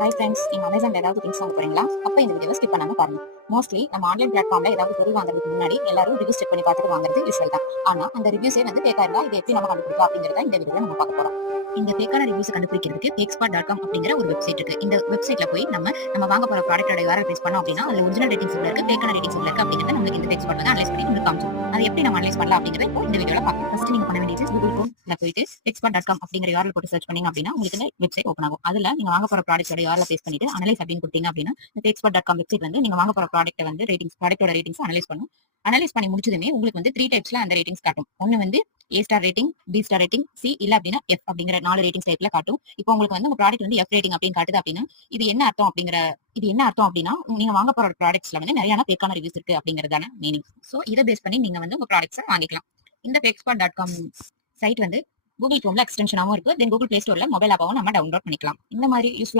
Hi friends, நீங்க அமேசான்ல ஏதாவது திங்ஸ் வாங்க போறீங்களா? அப்ப இந்த வீடியோவை ஸ்கிப் பண்ணாம பாருங்க. மோஸ்ட்லி நம்ம ஆன்லைன் பிளாட்ஃபார்ம்ல ஏதாவது பொருள் வாங்குறதுக்கு முன்னாடி எல்லாரும் ரிவ்யூஸ் செக் பண்ணி பார்த்துட்டு வாங்குறது யூஸ்வல் தான். ஆனா அந்த ரிவ்யூஸே வந்து ஃபேக்கா இருந்தா இதை எப்படி நம்ம கண்டுபிடிக்கலாம் அப்படிங்கறத இந்த வீடியோல நம்ம பார்க்க போறோம். இந்த ஃபேக்கான ரிவ்யூஸ் கண்டுபிடிக்கிறதுக்கு fakespot.com அப்படிங்கிற ஒரு வெப்சைட் இருக்கு. இந்த வெப்சைட்ல போய் நம்ம வாங்க போற ப்ராடக்ட்டோட URL பேஸ் பண்ணோம் அப்படின்னா அதுல ஒரிஜினல் ரேட்டிங்ஸ் உள்ள இருக்கு, ஃபேக்கான ரேட்டிங்ஸ் உள்ள இருக்கு அப்படிங்கறத நமக்கு இந்த ஃபேக்ஸ்பாட் வந்து அனலைஸ் பண்ணி உங்களுக்கு காமிச்சிடும். அதை எப்படி நம்ம அனலைஸ் பண்ணலாம் அப்படிங்கறத இப்போ இந்த வீடியோல பார்க்கலாம். ஃபர்ஸ்ட் நீங்க பண்ண வேண்டியது கூகுள் குரோம்ல போயிட்டு fakespot.com அப்படிங்கிற URL போட்டு சர்ச் பண்ணீங்க அப்படின்னா உங்களுக்கு இந்த வெப்சைட் ஓப்பன் ஆகும். அதுல நீங்க வாங்க போற ப்ராடக்ட்டோட URL பேஸ் பண்ணிட்டு அனலைஸ் அப்படின்னு கொடுத்தீங்க அப்படின்னா இந்த fakespot.com வெப்சைட் வந்து நீங்க வாங்க போற ப்ராடக்ட்டை வந்து ப்ராடக்ட்டோட ரேட்டிங்ஸ் அனலைஸ் பண்ணும். அனலைஸ் பண்ணி முடிச்சதுமே உங்களுக்கு வந்து 3 டைப்ஸ்ல அந்த ரேட்டிங்ஸ் காட்டும். ஒன்னு வந்து A star rating, B star rating, C இல்ல அப்படின்னா F அப்படிங்கிற 4 ரேட்டிங்ஸ் டைப்ல காட்டும். இப்போ உங்களுக்கு வந்து உங்க ப்ராடக்ட் வந்து F ரேட்டிங் அப்படின்னு காட்டுது அப்படின்னா இது என்ன அர்த்தம் அப்படின்னா நீங்க வாங்க போற ப்ராடக்ட்ஸ்ல வந்து நிறைய ஃபேக்கான ரிவ்யூஸ் இருக்கு அப்படிங்கறதான மீனிங். சோ இதை பேஸ் பண்ணி நீங்க வந்து உங்க ப்ராடக்ட்ஸை வாங்கிக்கலாம். இந்த fakespot.com சைட் வந்து கூகுள் குரோம்ல எக்ஸ்டென்ஷனாவும் இருக்கு. தென் கூகுள் பிளே ஸ்டோர்ல மொபைல் ஆப்பாவும் நம்ம டவுன்லோட் பண்ணிக்கலாம். இந்த மாதிரி யூஸ்ஃபுல்லான